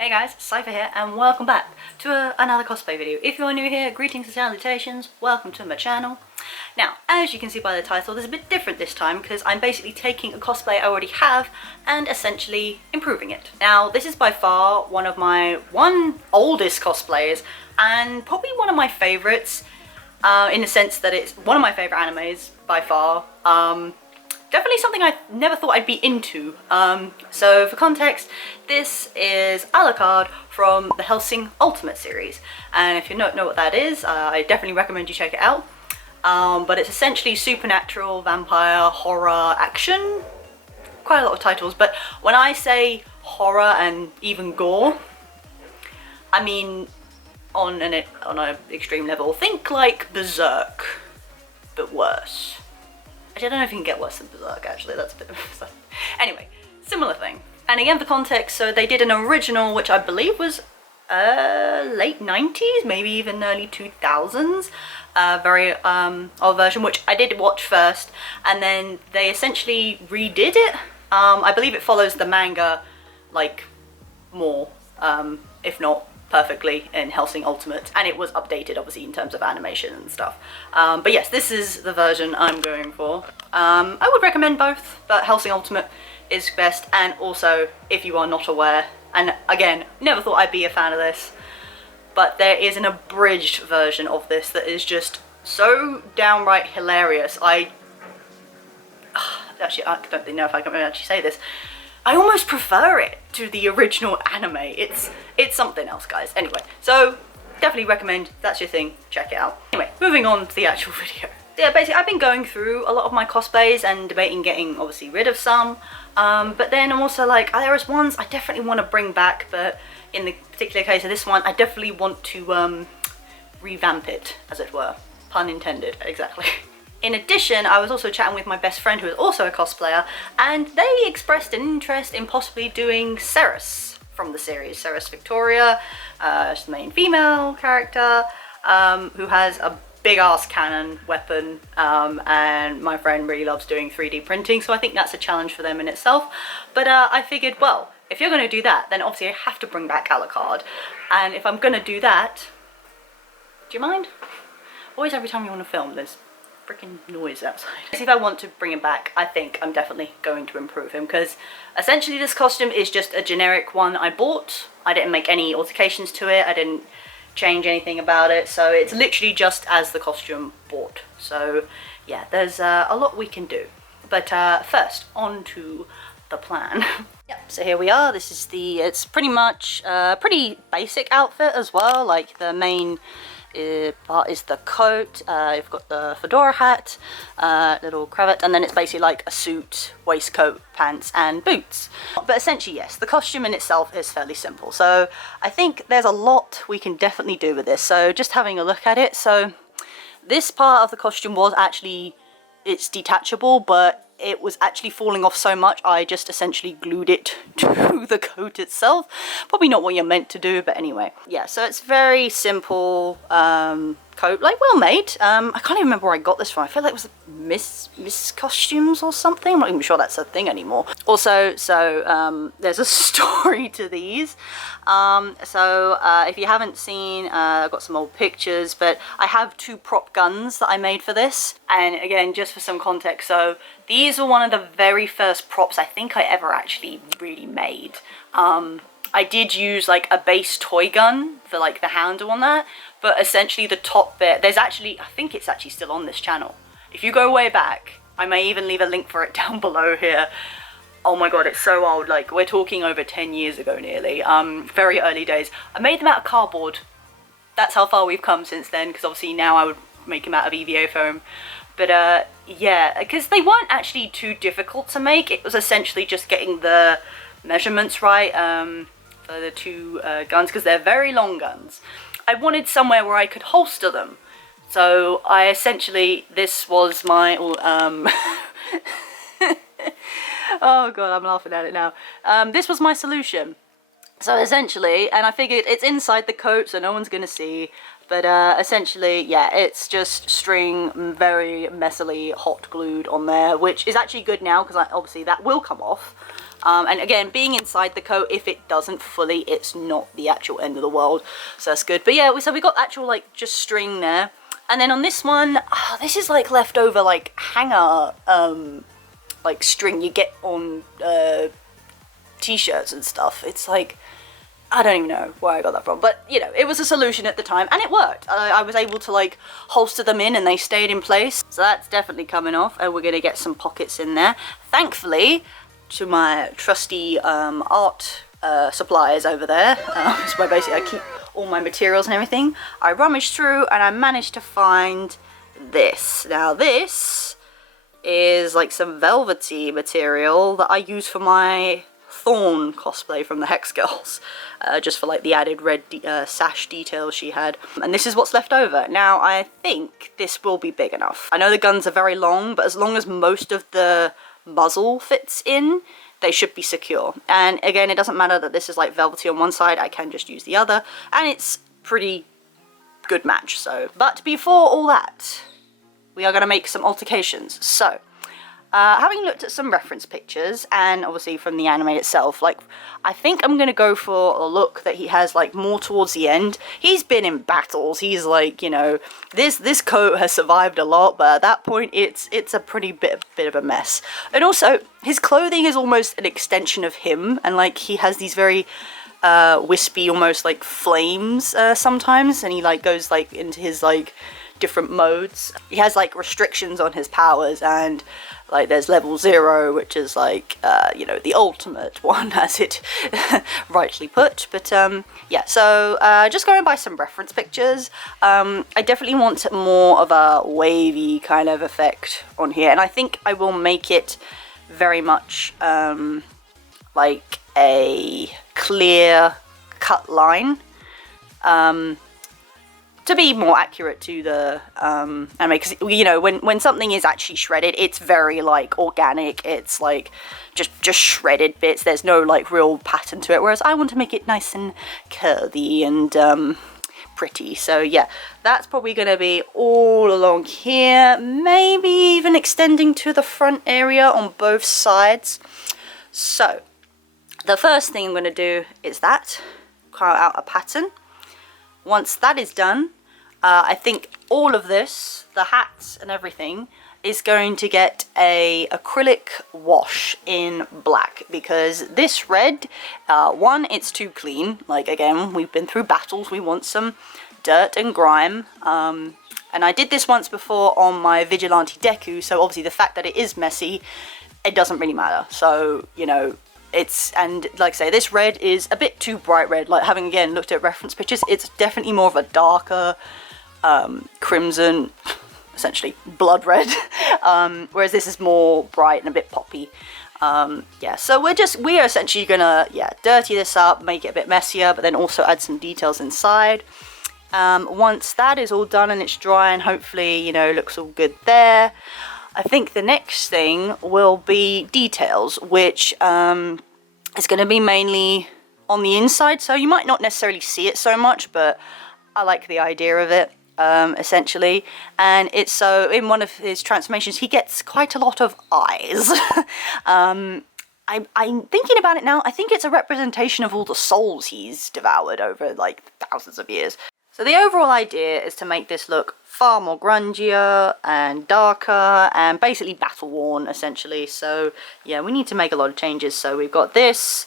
Hey guys, Cypher here and welcome back to another cosplay video. If you're new here, greetings and salutations, welcome to my channel. Now, as you can see by the title, this is a bit different this time because I'm basically taking a cosplay I already have and essentially improving it. Now, this is by far one of my oldest cosplays and probably one of my favorites in the sense that it's one of my favorite animes by far. Definitely something I never thought I'd be into. So for context, this is Alucard from the Hellsing Ultimate series. And if you don't know what that is, I definitely recommend you check it out. But it's essentially supernatural, vampire, horror, action. Quite a lot of titles, but when I say horror and even gore, I mean on an extreme level. Think like Berserk, but worse. I don't know if you can get worse than Berserk, actually, that's a bit of anyway, similar thing. And again, for context, so they did an original, which I believe was late 90s, maybe even early 2000s, very old version, which I did watch first, and then they essentially redid it. I believe it follows the manga, like, more, if not perfectly in Hellsing Ultimate, and it was updated obviously in terms of animation and stuff. But yes, this is the version I'm going for. I would recommend both, but Hellsing Ultimate is best. And also, if you are not aware, and again, never thought I'd be a fan of this, but there is an abridged version of this that is just so downright hilarious. Actually, I don't know if I can actually say this. I almost prefer it to the original anime. It's something else, guys. Anyway, so definitely recommend. If that's your thing, check it out. Anyway, moving on to the actual video. Yeah, basically I've been going through a lot of my cosplays and debating getting obviously rid of some, but then I'm also like, there's ones I definitely want to bring back, but in the particular case of this one, I definitely want to revamp it, as it were. Pun intended, exactly. In addition, I was also chatting with my best friend who is also a cosplayer, and they expressed an interest in possibly doing Ceres from the series. Ceres Victoria, she's the main female character, who has a big ass cannon weapon, and my friend really loves doing 3D printing, so I think that's a challenge for them in itself. But I figured, well, if you're going to do that, then obviously I have to bring back Alucard, and if I'm going to do that, do you mind? Always every time you want to film, there's freaking noise outside. If I want to bring him back, I think I'm definitely going to improve him, because essentially this costume is just a generic one I bought. I didn't make any alterations to it, I didn't change anything about it, so it's literally just as the costume bought. So yeah, there's a lot we can do. But first, on to the plan. Yep, so here we are. This is it's pretty much a pretty basic outfit as well. Like the main part is the coat, you've got the fedora hat, little cravat, and then it's basically like a suit, waistcoat, pants and boots. But essentially yes, the costume in itself is fairly simple, so I think there's a lot we can definitely do with this. So just having a look at it, so this part of the costume was actually, it's detachable, but it was actually falling off so much I just essentially glued it to the coat itself. Probably not what you're meant to do, but anyway. Yeah, so it's very simple coat, like well made. I can't even remember where I got this from. I feel like it was Miss Costumes or something. I'm not even sure that's a thing anymore. Also, so there's a story to these. If you haven't seen, I've got some old pictures, but I have 2 prop guns that I made for this. And again, just for some context, so these were one of the very first props I think I ever actually really made. I did use like a base toy gun for like the handle on that, but essentially the top bit, there's actually, I think it's actually still on this channel. If you go way back, I may even leave a link for it down below here. Oh my god, it's so old, like we're talking over 10 years ago nearly, very early days. I made them out of cardboard. That's how far we've come since then, because obviously now I would make them out of EVA foam. But yeah, because they weren't actually too difficult to make. It was essentially just getting the measurements right for the 2 guns, because they're very long guns. I wanted somewhere where I could holster them. So I essentially, this was my, oh god, I'm laughing at it now. This was my solution. So essentially, and I figured it's inside the coat so no one's gonna see, but essentially, yeah, it's just string very messily hot glued on there, which is actually good now because obviously that will come off. And again, being inside the coat, if it doesn't fully, it's not the actual end of the world, so that's good. But yeah, so we got actual like just string there. And then on this one, this is like leftover like hanger like string you get on t-shirts and stuff. It's like, I don't even know where I got that from, but you know, it was a solution at the time and it worked. I was able to like holster them in and they stayed in place. So that's definitely coming off, and we're gonna get some pockets in there. Thankfully, to my trusty art supplies over there, it's where basically I keep all my materials and everything. I rummaged through and I managed to find this. Now this is like some velvety material that I use for my Thorn cosplay from the Hex Girls, just for like the added red sash details she had. And this is what's left over. Now I think this will be big enough. I know the guns are very long, but as long as most of the muzzle fits in, they should be secure. And again, it doesn't matter that this is like velvety on one side, I can just use the other, and it's pretty good match. So, but before all that, we are going to make some altercations. So having looked at some reference pictures, and obviously from the anime itself, like, I think I'm gonna go for a look that he has like more towards the end. He's been in battles, he's like, you know, this coat has survived a lot, but at that point it's a pretty bit of a mess. And also his clothing is almost an extension of him, and like he has these very wispy, almost like flames sometimes, and he like goes like into his like different modes. He has like restrictions on his powers, and like there's level 0, which is like you know, the ultimate one, as it rightly put. But yeah, so just going by some reference pictures, I definitely want more of a wavy kind of effect on here, and I think I will make it very much like a clear cut line, to be more accurate to the anime, because you know, when something is actually shredded, it's very like organic, it's like just shredded bits, there's no like real pattern to it, whereas I want to make it nice and curvy and pretty. So yeah, that's probably gonna be all along here, maybe even extending to the front area on both sides. So the first thing I'm gonna do is that, carve out a pattern. Once that is done, I think all of this, the hats and everything, is going to get a acrylic wash in black, because this red, one, it's too clean. Like, again, we've been through battles, we want some dirt and grime. And I did this once before on my Vigilante Deku, so obviously the fact that it is messy, it doesn't really matter. So, you know, it's, and like I say, this red is a bit too bright red. Like, having again looked at reference pictures, it's definitely more of a darker crimson, essentially blood red, whereas this is more bright and a bit poppy. Yeah, so we are essentially gonna, yeah, dirty this up, make it a bit messier, but then also add some details inside. Once that is all done and it's dry and hopefully, you know, looks all good there, I think the next thing will be details, which is going to be mainly on the inside, so you might not necessarily see it so much, but I like the idea of it, essentially. And it's so, in one of his transformations, he gets quite a lot of eyes. I'm thinking about it now, I think it's a representation of all the souls he's devoured over like thousands of years. So the overall idea is to make this look far more grungier and darker and basically battle worn, essentially. So yeah, we need to make a lot of changes. So we've got this,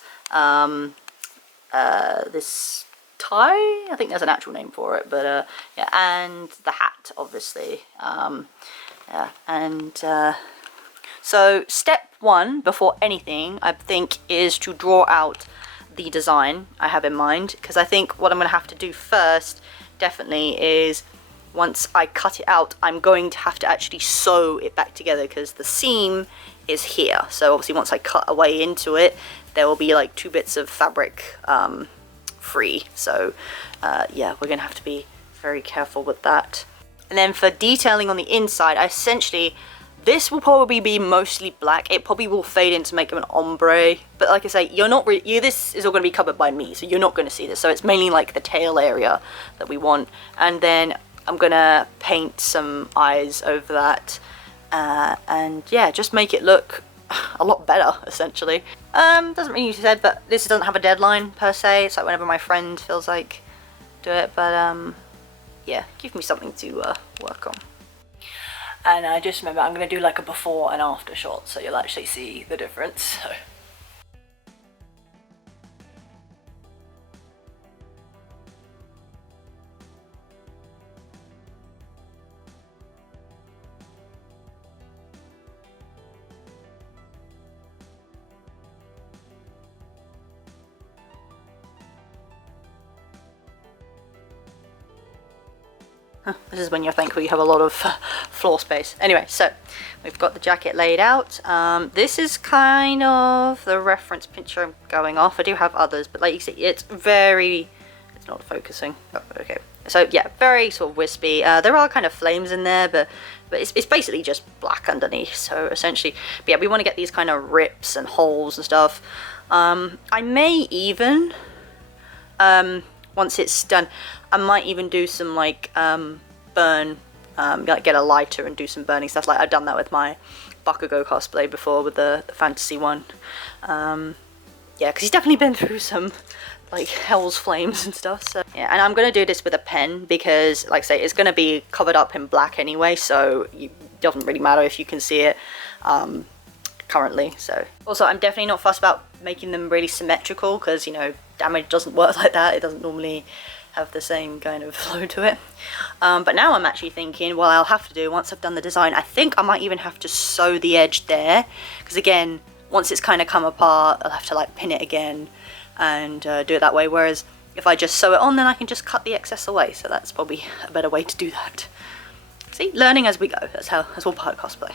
this tie, I think there's an actual name for it, but yeah, and the hat, obviously. Yeah, and so step one before anything, I think, is to draw out the design I have in mind, because I think what I'm going to have to do first definitely is, once I cut it out, I'm going to have to actually sew it back together, because the seam is here. So obviously once I cut away into it, there will be like 2 bits of fabric free. So yeah, we're gonna have to be very careful with that. And then for detailing on the inside, essentially this will probably be mostly black. It probably will fade in to make an ombre, but like I say, you're not really, this is all going to be covered by me, so you're not going to see this. So it's mainly like the tail area that we want, and then I'm gonna paint some eyes over that, and yeah, just make it look a lot better, essentially. Doesn't really need to be said, but this doesn't have a deadline per se. It's like whenever my friend feels like do it, but yeah, give me something to work on. And just remember, I'm going to do like a before and after shot, so you'll actually see the difference. So. This is when you're thankful you have a lot of floor space. Anyway, so we've got the jacket laid out. This is kind of the reference picture I'm going off. I do have others, but like you see, it's not focusing. Oh, okay. So yeah, very sort of wispy. There are kind of flames in there, but it's basically just black underneath. So essentially, but yeah, we want to get these kind of rips and holes and stuff. I may even, once it's done, I might even do some like burn, like get a lighter and do some burning stuff. Like I've done that with my Bakugo cosplay before with the fantasy one. Yeah, because he's definitely been through some like hell's flames and stuff. So yeah, and I'm gonna do this with a pen because, like I say, it's gonna be covered up in black anyway, so it doesn't really matter if you can see it currently. So also, I'm definitely not fussed about making them really symmetrical because, you know, damage doesn't work like that. It doesn't normally have the same kind of flow to it. But now I'm actually thinking, well, I'll have to do, once I've done the design, I think I might even have to sew the edge there, because again, once it's kind of come apart, I'll have to like pin it again and do it that way, whereas if I just sew it on, then I can just cut the excess away. So that's probably a better way to do that. See, learning as we go. That's all part of cosplay.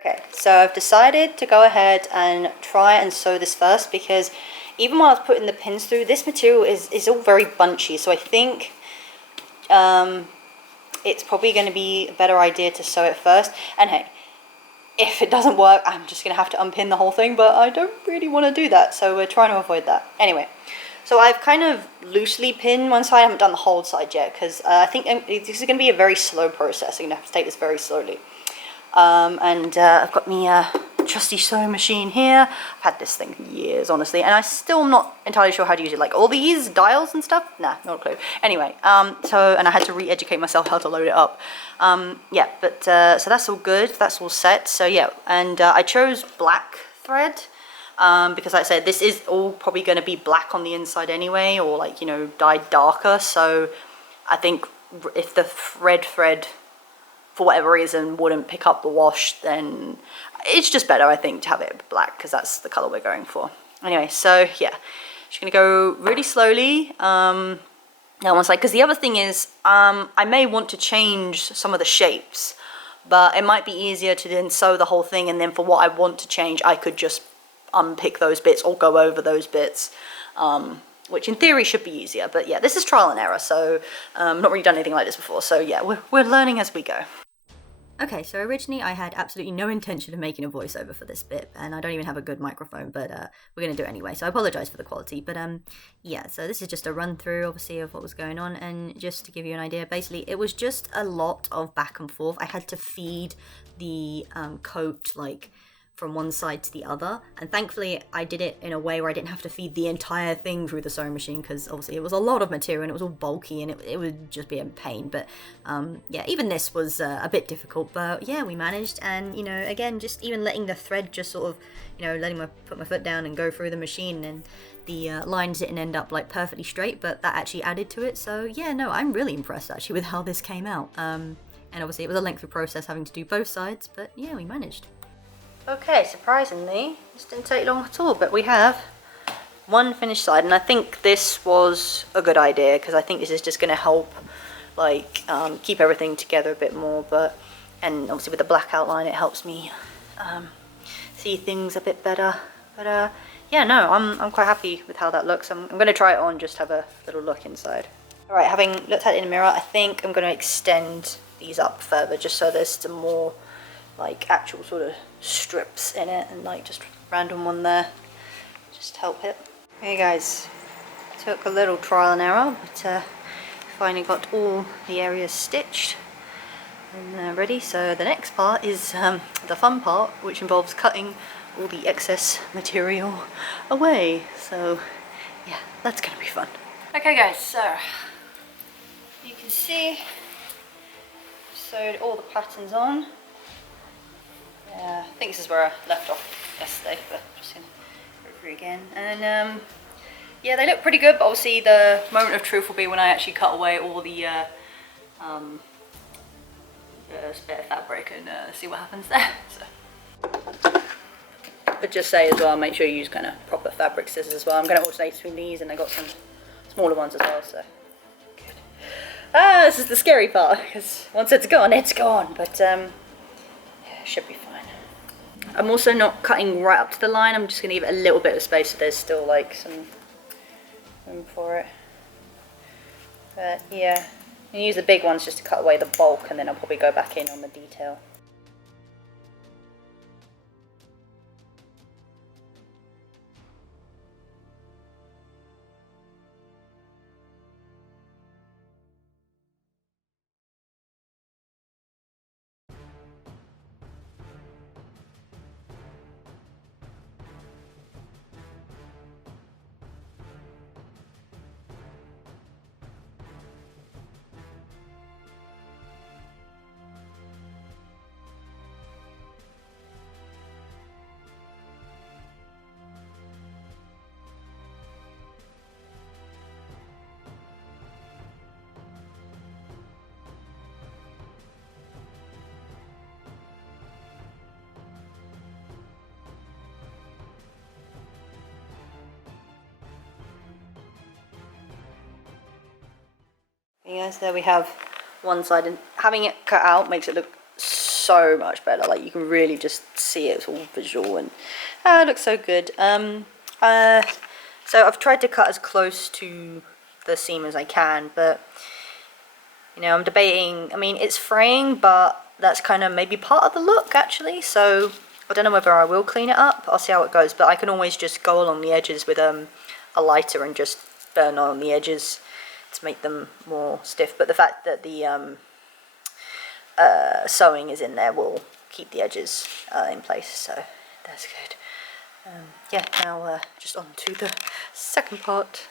Okay, so I've decided to go ahead and try and sew this first, because even while I was putting the pins through, this material is all very bunchy, so I think it's probably going to be a better idea to sew it first. And hey, if it doesn't work, I'm just going to have to unpin the whole thing, but I don't really want to do that, so we're trying to avoid that. Anyway, so I've kind of loosely pinned one side. I haven't done the whole side yet, because I think this is going to be a very slow process. I'm going to have to take this very slowly. I've got my trusty sewing machine here. I've had this thing for years, honestly, and I'm still not entirely sure how to use it. Like all these dials and stuff, nah, not a clue. Anyway, and I had to re-educate myself how to load it up. Yeah, but so that's all good. That's all set. So yeah, and I chose black thread because, like I said, this is all probably going to be black on the inside anyway, or like, you know, dyed darker. So I think if the red thread, for whatever reason, wouldn't pick up the wash, then it's just better, I think, to have it black, because that's the color we're going for. Anyway, so yeah, just gonna go really slowly down one side, because the other thing is I may want to change some of the shapes, but it might be easier to then sew the whole thing, and then for what I want to change, I could just unpick those bits or go over those bits, which in theory should be easier. But yeah, this is trial and error, so not really done anything like this before, so yeah, we're learning as we go. Okay, so originally I had absolutely no intention of making a voiceover for this bit, and I don't even have a good microphone, but we're going to do it anyway, so I apologise for the quality. But yeah, so this is just a run through, obviously, of what was going on, and just to give you an idea, basically it was just a lot of back and forth. I had to feed the coat like from one side to the other, and thankfully I did it in a way where I didn't have to feed the entire thing through the sewing machine, because obviously it was a lot of material and it was all bulky and it would just be a pain. But yeah, even this was a bit difficult, but yeah, we managed. And you know, again, just even letting the thread just sort of, you know, letting put my foot down and go through the machine, and the lines didn't end up like perfectly straight, but that actually added to it. So yeah, no, I'm really impressed actually with how this came out. And obviously it was a lengthy process having to do both sides, but yeah, we managed. Okay, surprisingly, this didn't take long at all, but we have one finished side, and I think this was a good idea, because I think this is just going to help like keep everything together a bit more. And obviously with the black outline it helps me see things a bit better. But yeah, no, I'm quite happy with how that looks. I'm going to try it on, just have a little look inside. Alright, having looked at it in the mirror, I think I'm going to extend these up further, just so there's some more like actual sort of strips in it, and like just random one there, just to help it. Hey guys, took a little trial and error, but finally got all the areas stitched and ready. So the next part is the fun part, which involves cutting all the excess material away. So yeah, that's gonna be fun. Okay guys, so you can see sewed all the patterns on. I think this is where I left off yesterday, but just gonna go through again. And yeah, they look pretty good, but obviously the moment of truth will be when I actually cut away all the spare fabric and see what happens there. So. But just say as well, make sure you use kind of proper fabric scissors as well. I'm going to alternate between these, and I got some smaller ones as well, so good. This is the scary part, because once it's gone, but yeah, should be fine. I'm also not cutting right up to the line. I'm just going to give it a little bit of space so there's still like some room for it. But yeah, I'm going to use the big ones just to cut away the bulk, and then I'll probably go back in on the detail. Yes, there we have one side, and having it cut out makes it look so much better. Like you can really just see it's all visual, and it looks so good. So I've tried to cut as close to the seam as I can, but you know, I'm debating. I mean, it's fraying, but that's kind of maybe part of the look actually. So I don't know whether I will clean it up. I'll see how it goes, but I can always just go along the edges with a lighter and just burn on the edges to make them more stiff. But the fact that the sewing is in there will keep the edges in place, so that's good. Yeah, now just on to the second part.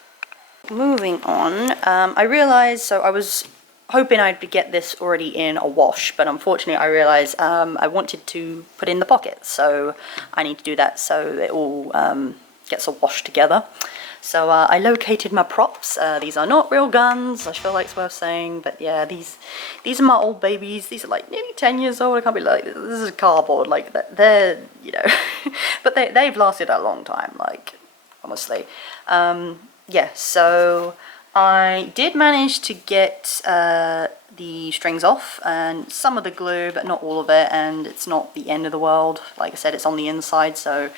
Moving on, I realised, so I was hoping I'd get this already in a wash, but unfortunately I realised I wanted to put in the pockets, so I need to do that so it all gets a wash together. So I located my props. These are not real guns, I feel like it's worth saying, but yeah, these are my old babies. These are like nearly 10 years old. I can't be like, this is cardboard, like they're, you know, but they've lasted a long time, like, honestly. Yeah, so I did manage to get the strings off and some of the glue, but not all of it, and it's not the end of the world. Like I said, it's on the inside, so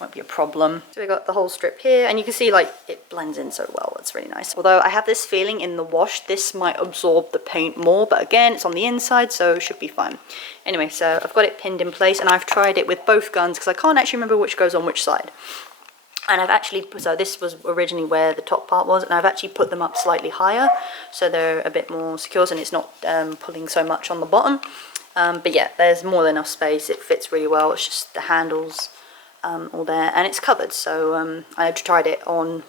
won't be a problem. So we got the whole strip here, and you can see like it blends in so well. It's really nice. Although I have this feeling in the wash this might absorb the paint more, but again, it's on the inside, so it should be fine. Anyway, so I've got it pinned in place, and I've tried it with both guns because I can't actually remember which goes on which side. And I've actually, so this was originally where the top part was, and I've actually put them up slightly higher so they're a bit more secure and it's not pulling so much on the bottom. But yeah, there's more than enough space. It fits really well. It's just the handles all there, and it's covered. So I tried it on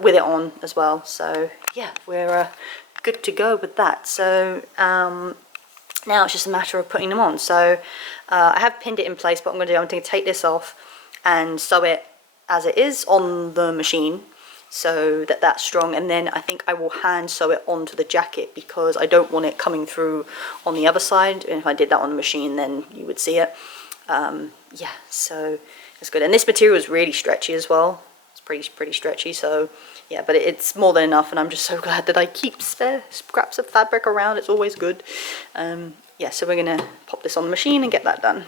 with it on as well. So yeah, we're good to go with that. So now it's just a matter of putting them on. So I have pinned it in place. What I'm going to take this off and sew it as it is on the machine, so that that's strong, and then I think I will hand sew it onto the jacket because I don't want it coming through on the other side, and if I did that on the machine then you would see it. Yeah, so it's good, and this material is really stretchy as well. It's pretty stretchy, so yeah, but it's more than enough, and I'm just so glad that I keep spare scraps of fabric around. It's always good. Yeah, so we're gonna pop this on the machine and get that done.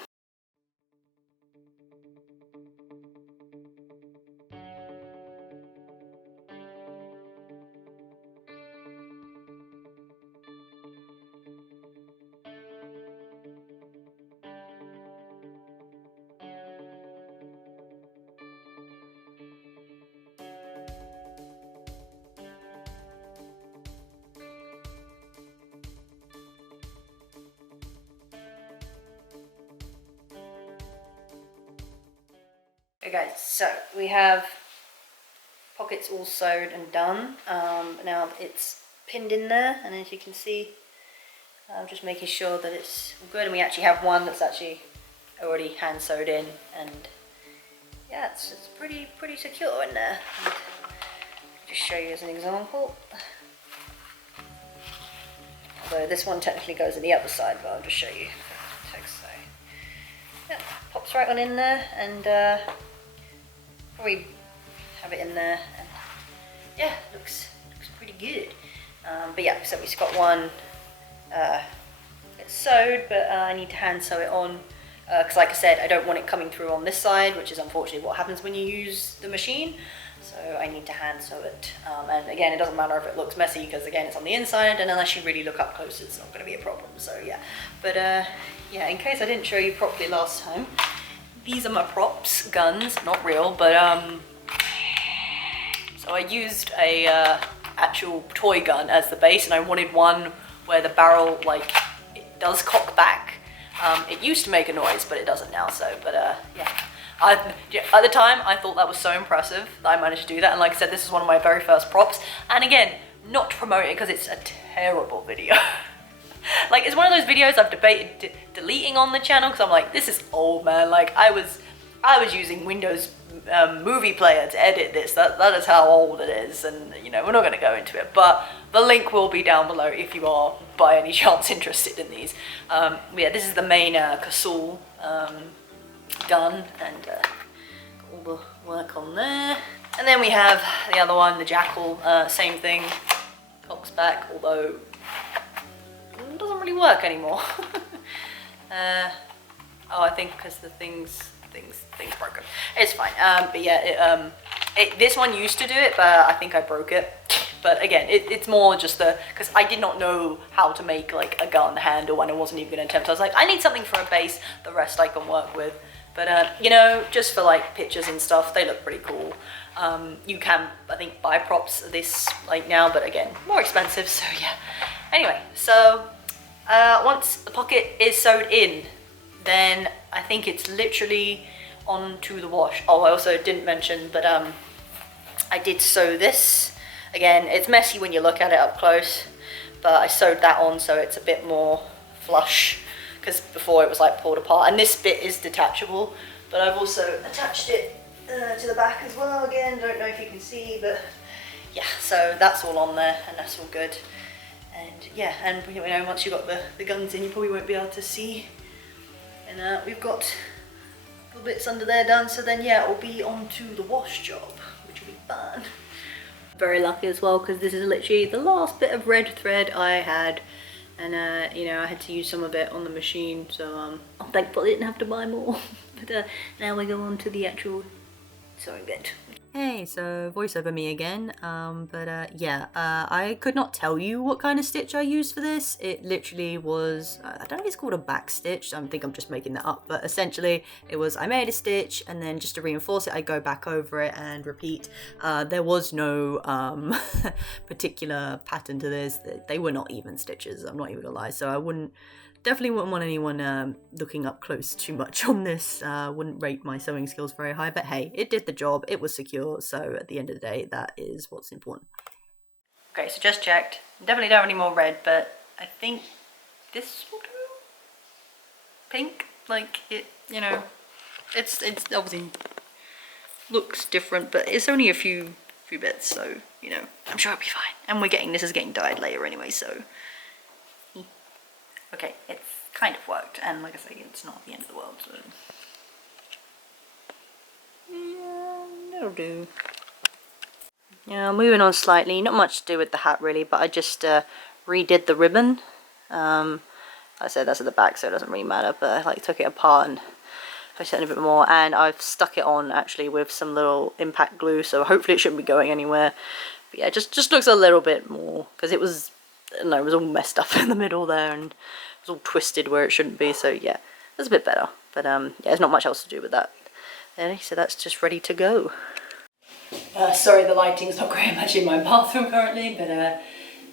Okay guys, so we have pockets all sewed and done. Now it's pinned in there, and as you can see, I'm just making sure that it's good, and we actually have one that's actually already hand sewed in, and yeah, it's pretty secure in there. And just show you as an example. Although this one technically goes on the other side, but I'll just show you. So yeah, pops right on in there, and probably have it in there, and yeah, looks pretty good. But yeah, so we've got one it's sewed, but I need to hand sew it on because like I said, I don't want it coming through on this side, which is unfortunately what happens when you use the machine. So I need to hand sew it, and again, it doesn't matter if it looks messy because again, it's on the inside, and unless you really look up close, it's not going to be a problem. So yeah, but yeah, in case I didn't show you properly last time, these are my props, guns, not real, but so I used a actual toy gun as the base, and I wanted one where the barrel, like, it does cock back. It used to make a noise, but it doesn't now, so, but yeah. At the time, I thought that was so impressive that I managed to do that, and like I said, this is one of my very first props, and again, not to promote it because it's a terrible video. Like, it's one of those videos I've debated deleting on the channel because I'm like, this is old, man. Like, I was using Windows movie player to edit this. That is how old it is, and you know, we're not going to go into it, but the link will be down below if you are by any chance interested in these. Yeah, this is the main 𝓴 gun, and got all the work on there. And then we have the other one, the jackal, same thing, cocks back, although it doesn't really work anymore. Oh, I think because the thing's broken. It's fine. But yeah, this one used to do it, but I think I broke it. But again, it's more just because I did not know how to make like a gun handle, and I wasn't even going to attempt. I was like, I need something for a base, the rest I can work with. But you know, just for like pictures and stuff, they look pretty cool. You can, I think, buy props of this like now, but again, more expensive, so yeah. Anyway, so once the pocket is sewed in, then I think it's literally onto the wash. Oh, I also didn't mention, but I did sew this. Again, it's messy when you look at it up close, but I sewed that on so it's a bit more flush, because before it was like pulled apart, and this bit is detachable, but I've also attached it to the back as well. Again, don't know if you can see, but yeah, so that's all on there, and that's all good. And yeah, and you know, once you've got the guns in, you probably won't be able to see. And we've got little bits under there done, so then yeah, it'll be onto the wash job, which will be fun. Very lucky as well, because this is literally the last bit of red thread I had, and you know, I had to use some of it on the machine, so I'm thankful I didn't have to buy more. But now we go on to the actual sewing bit. Hey, so voiceover me again, yeah, I could not tell you what kind of stitch I used for this. It literally was, I don't know if it's called a back stitch, I think I'm just making that up, but essentially it was, I made a stitch, and then just to reinforce it, I go back over it and repeat. There was no particular pattern to this. They were not even stitches, I'm not even gonna lie, so I wouldn't Definitely wouldn't want anyone looking up close too much on this. Wouldn't rate my sewing skills very high, but hey, it did the job, it was secure, so at the end of the day, that is what's important. Okay, so just checked. Definitely don't have any more red, but I think this will do. Pink, like it, you know, it's obviously looks different, but it's only a few bits, so you know, I'm sure it'll be fine. And this is getting dyed later anyway, so okay, it's kind of worked, and like I say, it's not the end of the world, so yeah, that'll do. Yeah, moving on slightly, not much to do with the hat really, but I just redid the ribbon. I said that's at the back, so it doesn't really matter, but I like took it apart and I set it a bit more, and I've stuck it on actually with some little impact glue, so hopefully it shouldn't be going anywhere. But yeah, just looks a little bit more, because it was, I don't know, it was all messed up in the middle there, and it was all twisted where it shouldn't be, so yeah, that's a bit better. But yeah, there's not much else to do with that. Anyway, so that's just ready to go. Sorry, the lighting's not great much in my bathroom currently, but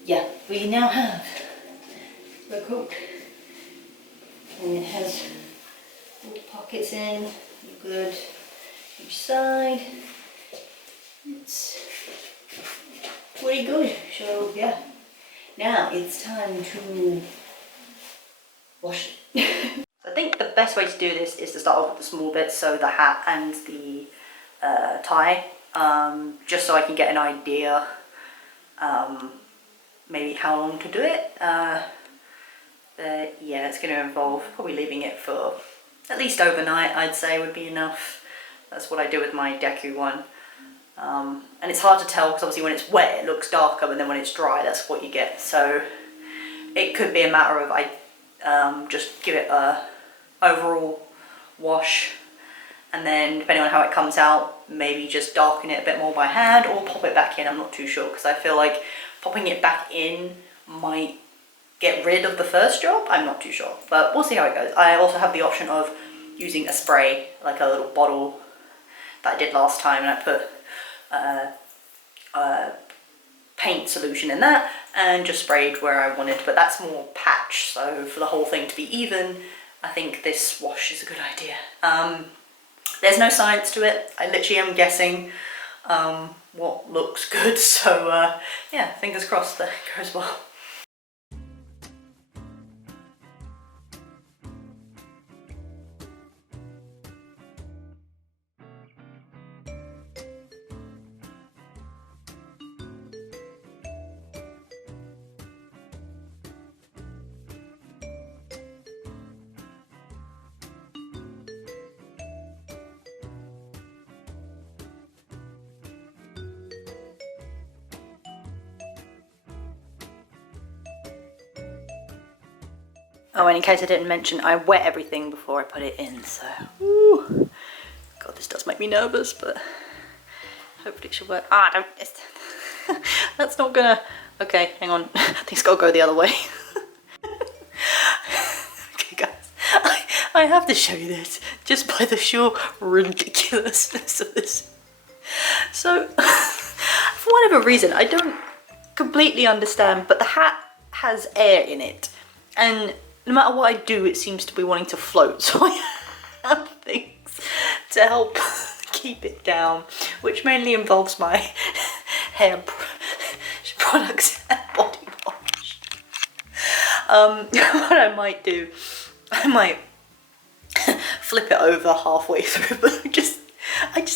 yeah, we now have the coat. And it has all the pockets in, good each side. It's pretty good. So yeah, now it's time to wash it. I think the best way to do this is to start off with the small bits, so the hat and the tie, just so I can get an idea maybe how long to do it. But yeah, it's going to involve probably leaving it for at least overnight, I'd say would be enough. That's what I do with my Deku one. And it's hard to tell because obviously when it's wet it looks darker, but then when it's dry that's what you get. So it could be a matter of I just give it a overall wash, and then depending on how it comes out, maybe just darken it a bit more by hand or pop it back in. I'm not too sure, because I feel like popping it back in might get rid of the first job. I'm not too sure, but we'll see how it goes. I also have the option of using a spray, like a little bottle that I did last time, and I put paint solution in that and just sprayed where I wanted, but that's more patch, so for the whole thing to be even, I think this wash is a good idea. There's no science to it, I literally am guessing what looks good, so yeah, fingers crossed that it goes well. Oh, and in case I didn't mention, I wet everything before I put it in, so... Ooh. God, this does make me nervous, but hopefully it should work. Ah, don't... That's not gonna... Okay, hang on. I think it's gotta go the other way. Okay, guys. I have to show you this, just by the sheer ridiculousness of this. So, for whatever reason, I don't completely understand, but the hat has air in it, and no matter what I do, it seems to be wanting to float, so I have things to help keep it down, which mainly involves my hair products and body wash. What I might do, I might flip it over halfway through, but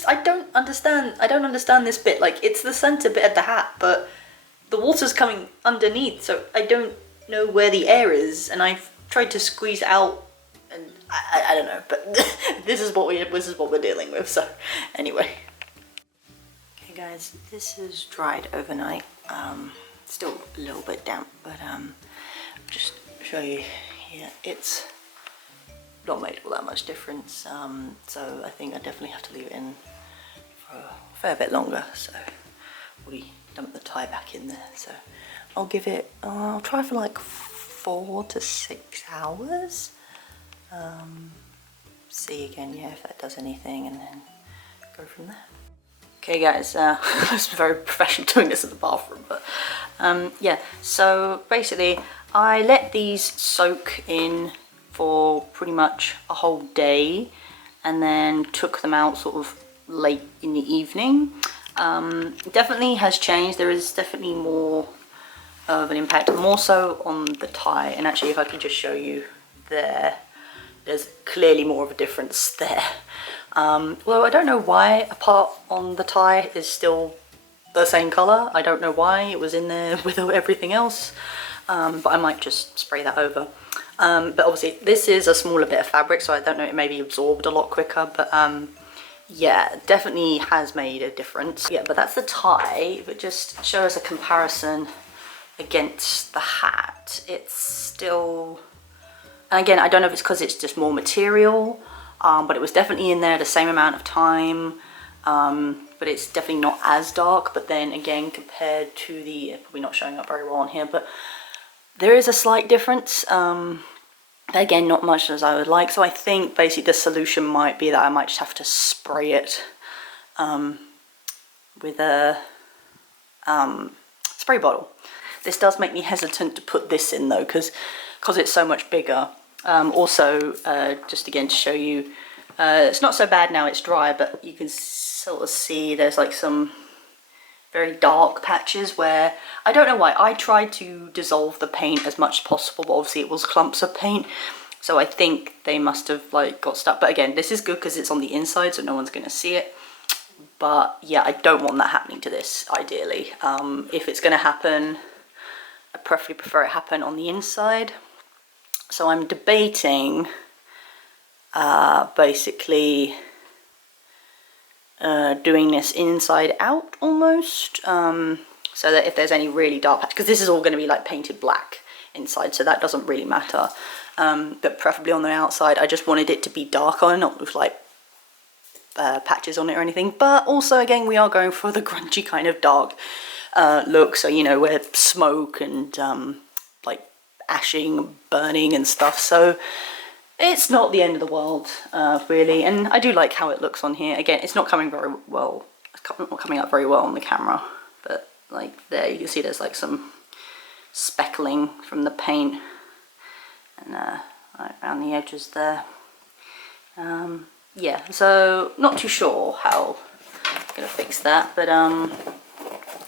I don't understand this bit. Like, it's the center bit of the hat, but the water's coming underneath, so I don't know where the air is, and I've tried to squeeze out, and I don't know, but this is what we're dealing with. So anyway, okay guys, this is dried overnight. Still a little bit damp, but just show you here, it's not made all that much difference. So I think I definitely have to leave it in for a fair bit longer. So we dump the tie back in there. So I'll give it, I'll try for like 4 to 6 hours. See again, yeah, if that does anything, and then go from there. Okay guys, it's very professional doing this in the bathroom, but yeah, so basically I let these soak in for pretty much a whole day and then took them out sort of late in the evening. Definitely has changed. There is definitely more of an impact, more so on the tie. And actually, if I could just show you there's clearly more of a difference there. Well, I don't know why a part on the tie is still the same color. I don't know why it was in there with everything else, but I might just spray that over. But obviously this is a smaller bit of fabric, so I don't know, it may be absorbed a lot quicker, but yeah, definitely has made a difference. Yeah, but that's the tie, but just show us a comparison against the hat. It's still, and again, I don't know if it's because it's just more material, but it was definitely in there the same amount of time, but it's definitely not as dark. But then again, compared to the, probably not showing up very well on here, but there is a slight difference. Again, not much as I would like, so I think basically the solution might be that I might just have to spray it with a spray bottle. This does make me hesitant to put this in though, because it's so much bigger. Also, just again to show you, it's not so bad now it's dry, but you can sort of see there's like some very dark patches where, I don't know why, I tried to dissolve the paint as much as possible, but obviously it was clumps of paint, so I think they must have like got stuck. But again, this is good because it's on the inside, so no one's going to see it. But yeah, I don't want that happening to this, ideally. If it's going to happen, I prefer it happen on the inside. So I'm debating basically doing this inside out almost, so that if there's any really dark patch, because this is all going to be like painted black inside, so that doesn't really matter, but preferably on the outside. I just wanted it to be darker, not with like patches on it or anything. But also again, we are going for the grungy kind of dark look, so you know, where smoke and like ashing, burning and stuff, so it's not the end of the world, really. And I do like how it looks on here. Again, it's not coming very well, it's not coming up very well on the camera, but like there you can see there's like some speckling from the paint, and right around the edges there. Yeah, so not too sure how I'm gonna fix that, but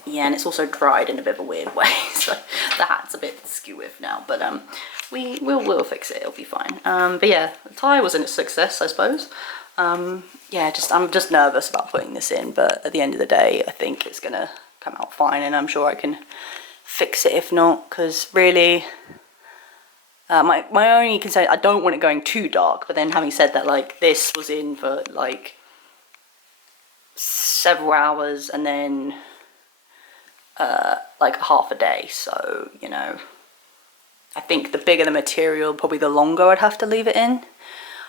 yeah, and it's also dried in a bit of a weird way, so the hat's a bit skew-if now, but we'll fix it, it'll be fine. But yeah, the tie wasn't a success, I suppose. Yeah, I'm just nervous about putting this in, but at the end of the day, I think it's gonna come out fine, and I'm sure I can fix it if not, because really, my only concern, I don't want it going too dark, but then having said that, like, this was in for like several hours, and then like half a day, so you know, I think the bigger the material, probably the longer I'd have to leave it in.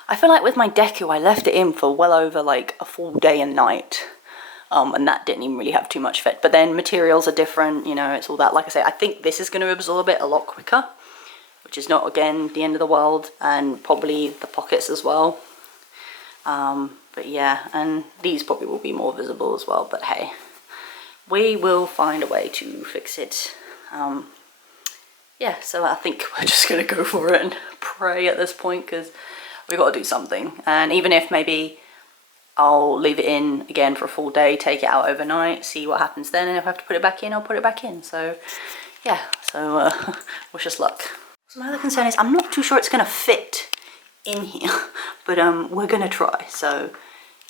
I feel like with my deco, I left it in for well over like a full day and night, and that didn't even really have too much effect. But then materials are different, you know, it's all that. Like I say, I think this is going to absorb it a lot quicker, which is not, again, the end of the world, and probably the pockets as well. But yeah, and these probably will be more visible as well, but hey, we will find a way to fix it. Yeah, so I think we're just gonna go for it and pray at this point, because we've got to do something. And even if maybe I'll leave it in again for a full day, take it out overnight, see what happens then, and if I have to put it back in, I'll put it back in. So yeah, so wish us luck. So my other concern is I'm not too sure it's gonna fit in here, but we're gonna try. So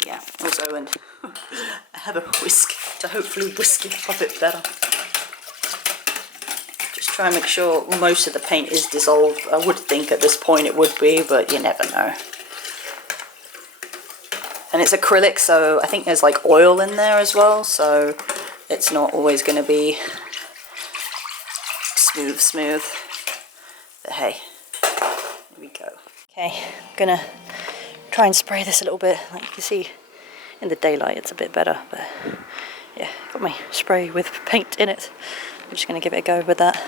yeah, also, and I have a whisk to hopefully whisk it a bit better. Try and make sure most of the paint is dissolved. I would think at this point it would be, but you never know. And it's acrylic, so I think there's like oil in there as well, so it's not always going to be smooth. But hey, here we go. Okay, I'm gonna try and spray this a little bit. Like you can see in the daylight it's a bit better, but yeah, got my spray with paint in it. I'm just gonna give it a go with that.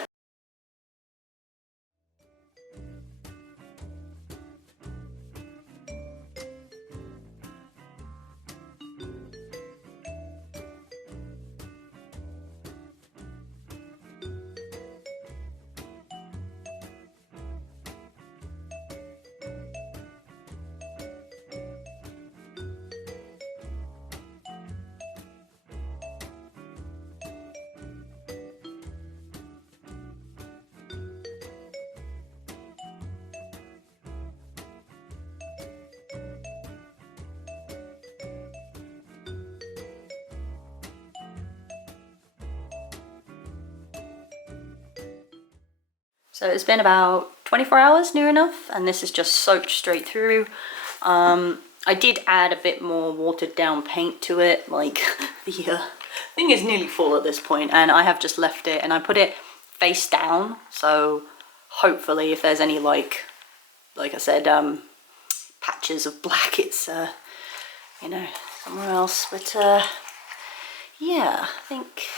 So it's been about 24 hours near enough, and this is just soaked straight through. I did add a bit more watered down paint to it, like the thing is nearly full at this point, and I have just left it and I put it face down, so hopefully if there's any like I said, patches of black, it's you know, somewhere else. But yeah, I think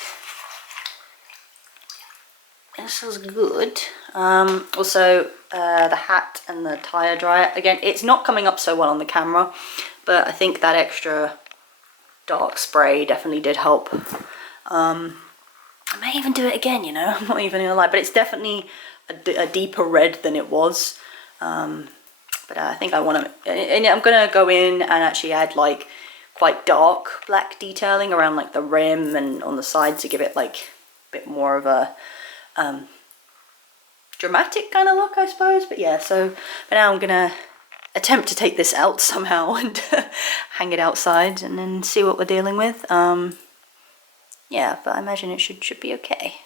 this was good. Also, the hat and the tire dryer, again, it's not coming up so well on the camera, but I think that extra dark spray definitely did help. I may even do it again, you know, I'm not even gonna lie, but it's definitely a deeper red than it was. But I think I want to, and I'm gonna go in and actually add like quite dark black detailing around like the rim and on the side to give it like a bit more of a dramatic kind of look, I suppose. But yeah, so but now I'm gonna attempt to take this out somehow and hang it outside and then see what we're dealing with. Yeah, but I imagine it should be okay.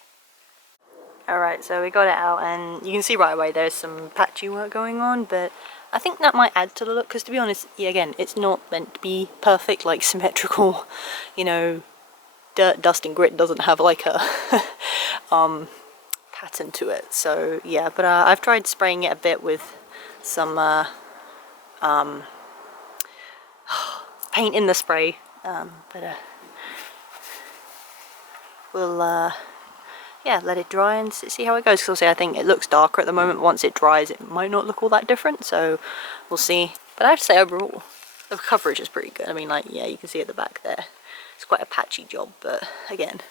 Alright, so we got it out, and you can see right away there's some patchy work going on, but I think that might add to the look, because to be honest, yeah, again, it's not meant to be perfect, like symmetrical, you know, dirt, dust and grit doesn't have like a pattern to it. So yeah, but I've tried spraying it a bit with some paint in the spray, but we'll yeah, let it dry and see how it goes. Because obviously I think it looks darker at the moment. Once it dries, it might not look all that different, so we'll see. But I have to say, overall, the coverage is pretty good. I mean, like, yeah, you can see at the back there, it's quite a patchy job, but again,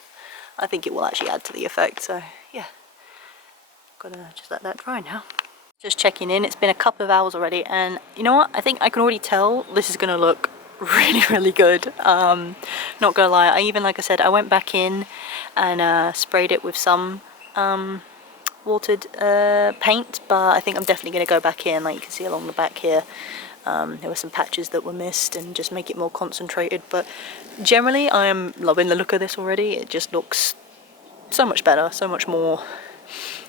I think it will actually add to the effect. So yeah, gotta just let that dry now. Just checking in, it's been a couple of hours already, and you know what, I think I can already tell this is gonna look really good. Not gonna lie, I even, like I said, I went back in and sprayed it with some watered paint, but I think I'm definitely gonna go back in. Like you can see along the back here, there were some patches that were missed, and just make it more concentrated. But generally I am loving the look of this already. It just looks so much better, so much more,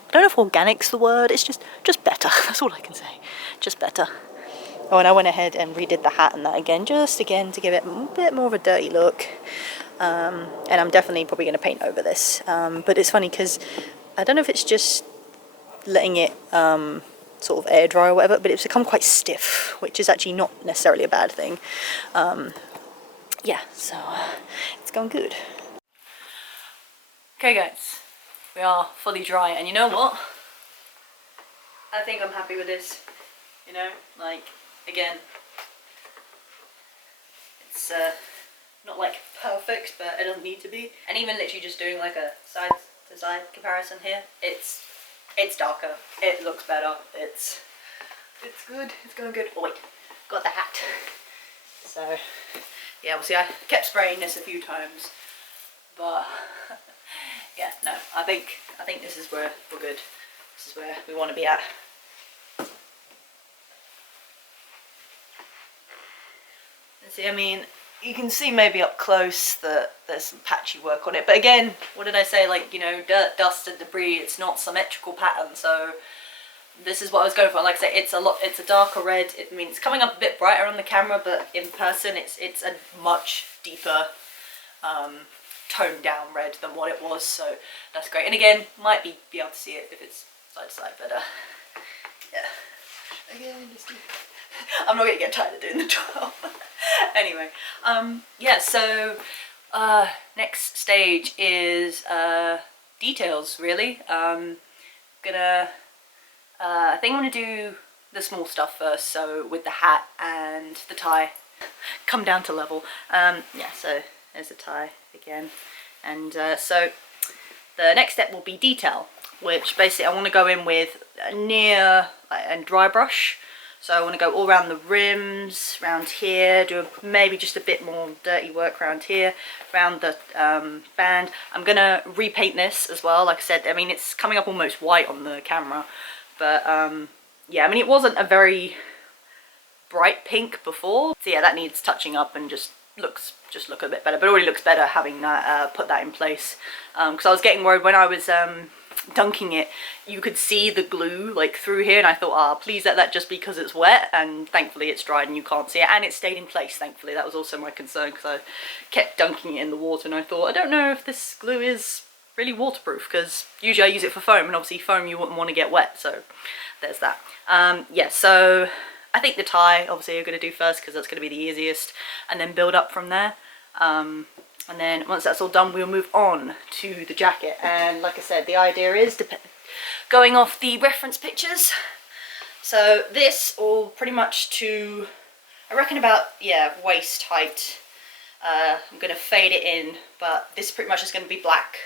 I don't know if organic's the word, it's just better. That's all I can say, just better. Oh, and I went ahead and redid the hat and that again, just again to give it a bit more of a dirty look. And I'm definitely probably going to paint over this. But it's funny because I don't know if it's just letting it sort of air dry or whatever, but it's become quite stiff, which is actually not necessarily a bad thing. Yeah, so it's going good. Okay guys, we are fully dry, and you know what? I think I'm happy with this, you know, like, again, it's not like perfect, but it doesn't need to be. And even literally just doing like a side to side comparison here, it's darker, it looks better, it's good, it's going good. Oh wait, got the hat. So yeah, we'll see. I kept spraying this a few times, but yeah, no, I think this is where we're good. This is where we want to be at. See, I mean, you can see maybe up close that there's some patchy work on it, but again, what did I say, like, you know, dirt, dust and debris, it's not symmetrical pattern, so this is what I was going for. Like I say, it's a darker red. I mean, it's coming up a bit brighter on the camera, but in person it's a much deeper toned down red than what it was, so that's great. And again, might be able to see it if it's side to side, but yeah, again, just I'm not gonna get tired of doing the job. Anyway, yeah, so next stage is details, really. I think I'm gonna do the small stuff first, so with the hat and the tie, come down to level. Yeah, so there's the tie again, and so the next step will be detail, which basically I want to go in with a near and dry brush. So I want to go all around the rims, around here, do maybe just a bit more dirty work around here, around the band. I'm going to repaint this as well, like I said. I mean, it's coming up almost white on the camera, but yeah, I mean, it wasn't a very bright pink before. So yeah, that needs touching up and just look a bit better, but it already looks better having that, put that in place. Because I was getting worried when I was dunking it, you could see the glue like through here, and I thought, ah, please let that just be because it's wet, and thankfully it's dried and you can't see it, and it stayed in place, thankfully. That was also my concern, because I kept dunking it in the water, and I thought, I don't know if this glue is really waterproof, because usually I use it for foam, and obviously foam you wouldn't want to get wet, so there's that. Yeah, so I think the tie, obviously, you're going to do first, because that's going to be the easiest, and then build up from there. And then once that's all done, we'll move on to the jacket. And like I said, the idea is going off the reference pictures. So this all pretty much to, I reckon about, yeah, waist height. I'm going to fade it in, but this pretty much is going to be black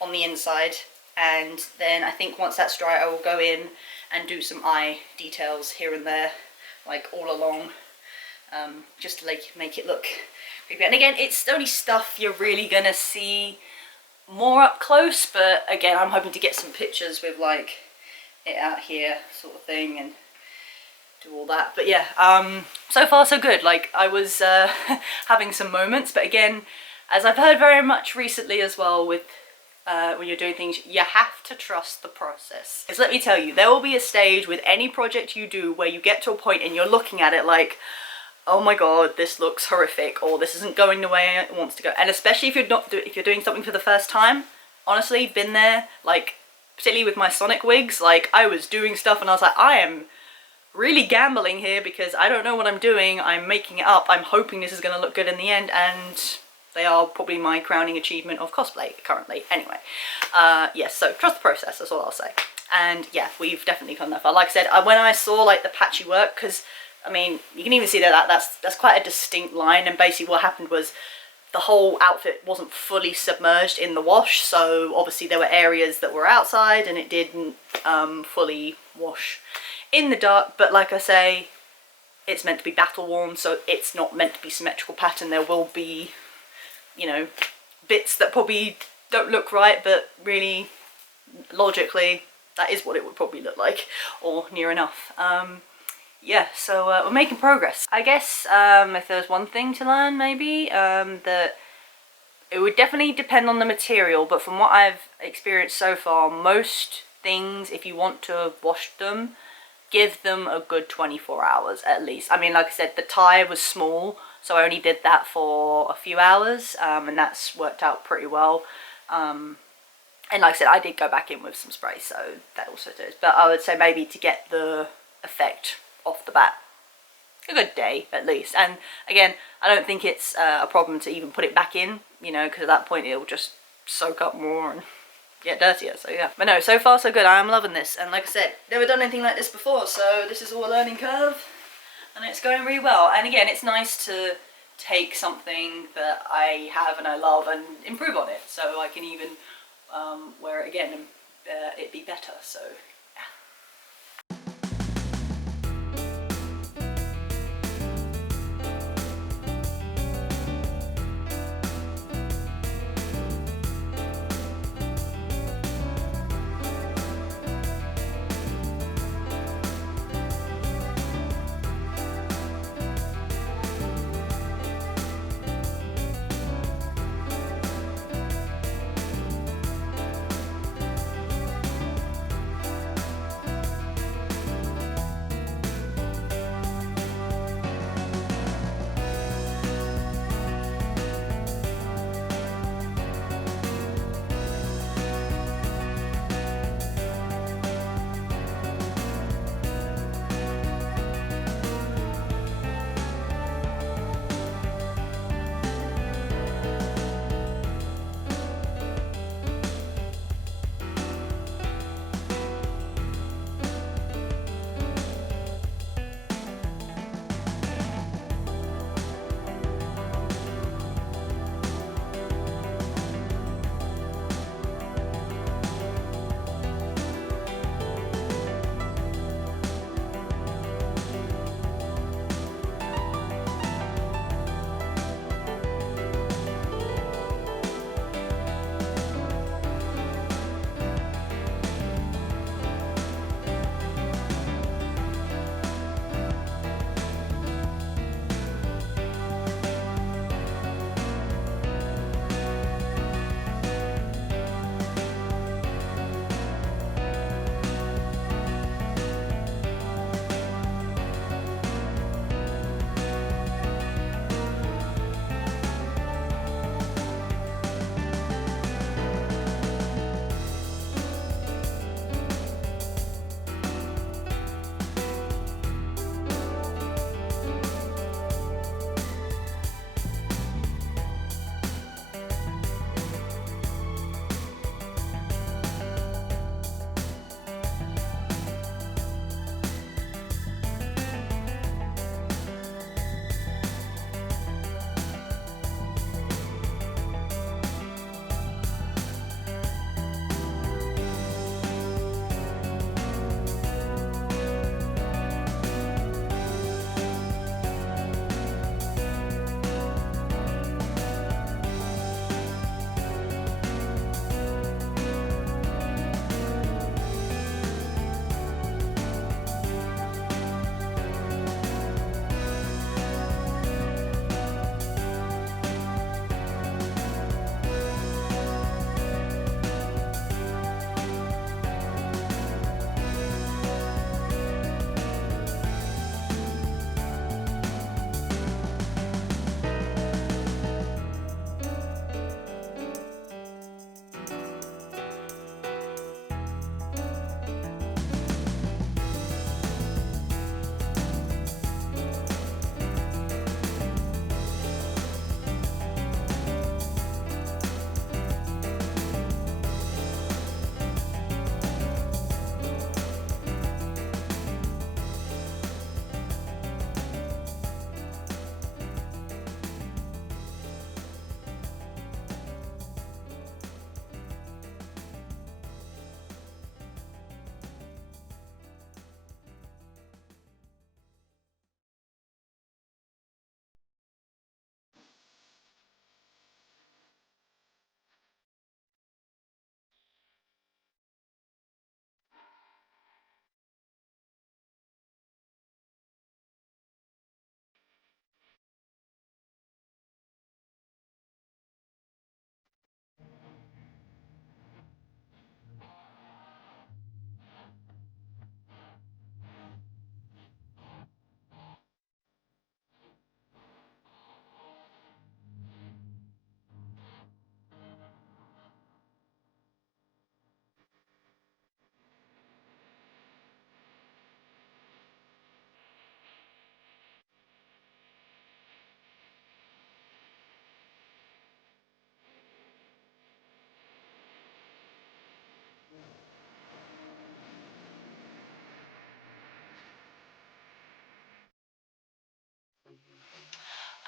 on the inside. And then I think once that's dry, I will go in and do some eye details here and there, like all along, just to like make it look creepy. And again, it's only stuff you're really gonna see more up close, but again, I'm hoping to get some pictures with like it out here sort of thing and do all that. But yeah, so far so good. Like, I was having some moments, but again, as I've heard very much recently as well with when you're doing things, you have to trust the process. Because let me tell you, there will be a stage with any project you do where you get to a point and you're looking at it like, oh my god, this looks horrific, or this isn't going the way it wants to go. And especially if you're doing something for the first time, honestly, been there. Like, particularly with my Sonic wigs, like, I was doing stuff and I was like, I am really gambling here because I don't know what I'm doing. I'm making it up. I'm hoping this is going to look good in the end, and they are probably my crowning achievement of cosplay currently. Anyway, yes, so trust the process, that's all I'll say. And yeah, we've definitely come that far. Like I said, when I saw like the patchy work, because I mean, you can even see that's quite a distinct line, and basically what happened was the whole outfit wasn't fully submerged in the wash, so obviously there were areas that were outside and it didn't fully wash in the dark. But like I say, it's meant to be battle worn, so it's not meant to be symmetrical pattern. There will be, you know, bits that probably don't look right, but really logically that is what it would probably look like, or near enough. Yeah, so we're making progress. I guess if there's one thing to learn, maybe, that it would definitely depend on the material, but from what I've experienced so far, most things, if you want to wash them, give them a good 24 hours at least. I mean, like I said, the tie was small, so I only did that for a few hours, and that's worked out pretty well. And like I said, I did go back in with some spray, so that also does. But I would say maybe to get the effect off the bat, a good day at least. And again, I don't think it's a problem to even put it back in, you know, because at that point it'll just soak up more and get dirtier. So yeah, but no, so far so good. I am loving this, and like I said, never done anything like this before, so this is all a learning curve, and it's going really well. And again, it's nice to take something that I have and I love and improve on it, so I can even wear it again and it be better. So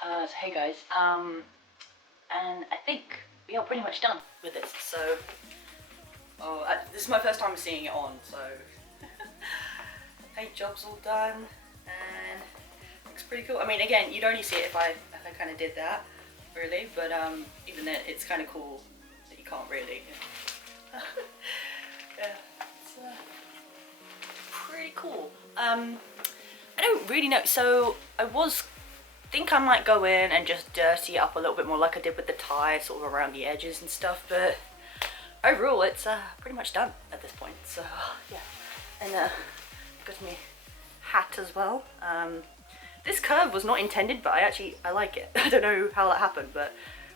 So hey guys, and I think we are pretty much done with this. So, this is my first time seeing it on, so paint job's all done, and looks pretty cool. I mean, again, you'd only see it if I kind of did that, really. But even then, it's kind of cool that you can't really. Yeah, it's pretty cool. I don't really know. So I think I might go in and just dirty it up a little bit more like I did with the tie, sort of around the edges and stuff, but overall it's pretty much done at this point. So yeah, and got me hat as well. This curve was not intended, but I like it. I don't know how that happened, but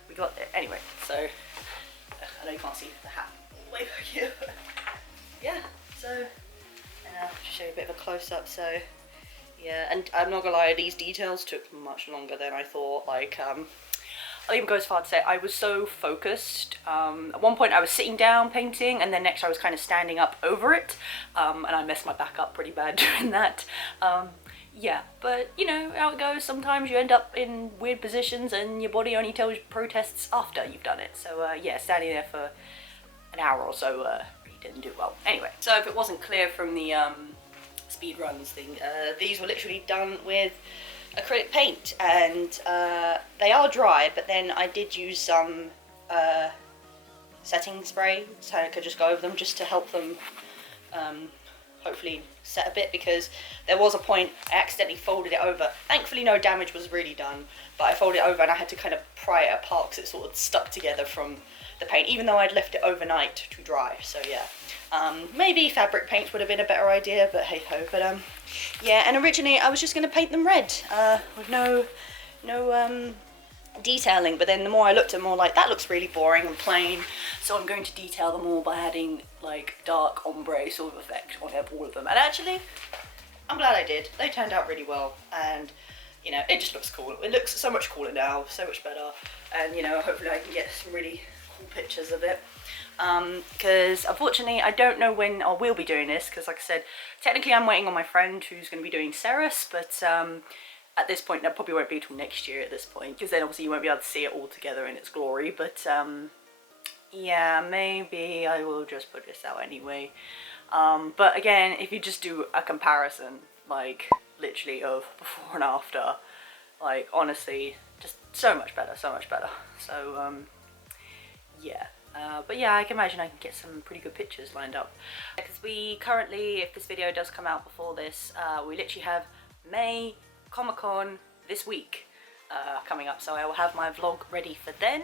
we got it anyway. So I know you can't see the hat way back here, but yeah, so and I'll just show you a bit of a close-up. So yeah, and I'm not gonna lie, these details took much longer than I thought. Like, I'll even go as far to say I was so focused. At one point I was sitting down painting, and then next I was kind of standing up over it, and I messed my back up pretty bad doing that. Yeah, but you know how it goes. Sometimes you end up in weird positions and your body only tells you protests after you've done it. So yeah, standing there for an hour or so really didn't do well. Anyway, so if it wasn't clear from the speed runs thing, these were literally done with acrylic paint, and they are dry, but then I did use some setting spray, so I could just go over them just to help them hopefully set a bit, because there was a point I accidentally folded it over. Thankfully no damage was really done, but I folded it over and I had to kind of pry it apart because it sort of stuck together from the paint, even though I'd left it overnight to dry. So yeah, maybe fabric paint would have been a better idea, but hey ho. But yeah, and originally I was just going to paint them red with no detailing, but then the more I looked at them, more like that looks really boring and plain, so I'm going to detail them all by adding like dark ombre sort of effect on all of them. And actually I'm glad I did. They turned out really well, and you know, it just looks cool. It looks so much cooler now, so much better, and you know, hopefully I can get some really cool pictures of it, because unfortunately I don't know when I will be doing this, because like I said, technically I'm waiting on my friend who's going to be doing Ceres, but at this point that probably won't be till next year at this point, because then obviously you won't be able to see it all together in its glory. But yeah, maybe I will just put this out anyway. But again, if you just do a comparison, like literally of before and after, like honestly, just so much better, so much better. So yeah. But yeah, I can imagine I can get some pretty good pictures lined up, because we currently, if this video does come out before this, we literally have May Comic-Con this week coming up, so I will have my vlog ready for then.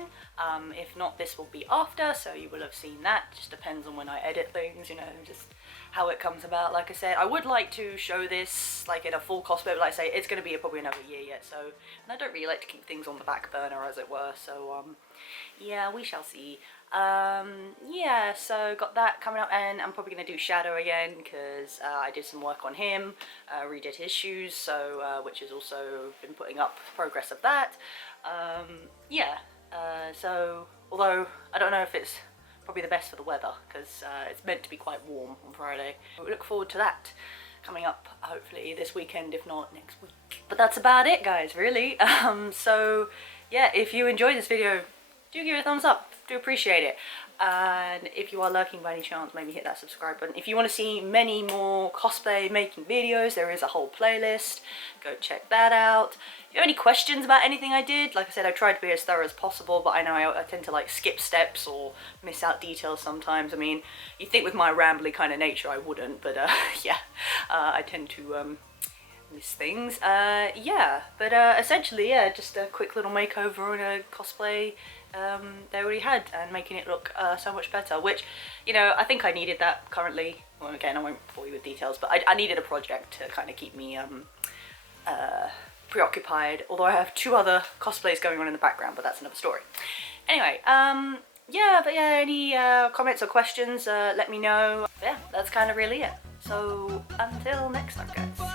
If not, this will be after, so you will have seen that. Just depends on when I edit things, you know, just how it comes about. Like I said, I would like to show this like in a full cosplay, but like I say, it's going to be probably another year yet, so, and I don't really like to keep things on the back burner, as it were, so yeah, we shall see. Yeah, so got that coming up, and I'm probably going to do Shadow again, because I did some work on him, redid his shoes, so which has also been putting up progress of that. Yeah, so although I don't know if it's probably the best for the weather, because it's meant to be quite warm on Friday. We look forward to that coming up hopefully this weekend, if not next week. But that's about it, guys, really. So yeah, if you enjoyed this video, do give it a thumbs up, do appreciate it. And if you are lurking by any chance, maybe hit that subscribe button. If you want to see many more cosplay making videos, there is a whole playlist, go check that out. If you have any questions about anything I did, like I said, I tried to be as thorough as possible, but I know I tend to like skip steps or miss out details sometimes. I mean, you'd think with my rambly kind of nature I wouldn't, but yeah, I tend to miss things. Yeah, but essentially, yeah, just a quick little makeover on a cosplay they already had, and making it look so much better, which, you know, I think I needed that currently. Well, again, I won't bore you with details, but I needed a project to kind of keep me preoccupied, although I have 2 other cosplays going on in the background, but that's another story. Anyway, yeah, but yeah, any comments or questions, let me know. But yeah, that's kind of really it. So until next time, guys.